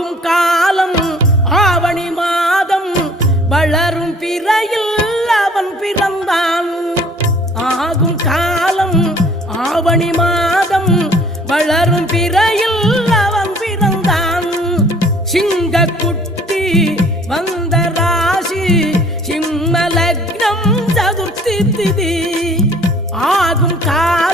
ஆகும் காலம் ஆவணி மாதம் வளரும் பிறையில் அவன் பிறந்தான். ஆகும் காலம் ஆவணி மாதம் வளரும் பிறையில் அவன் பிறந்தான். சிங்கக்குட்டி வந்த ராசி சிம்ம லக்னம் சதுர்த்தி திதி. ஆகும் காலம்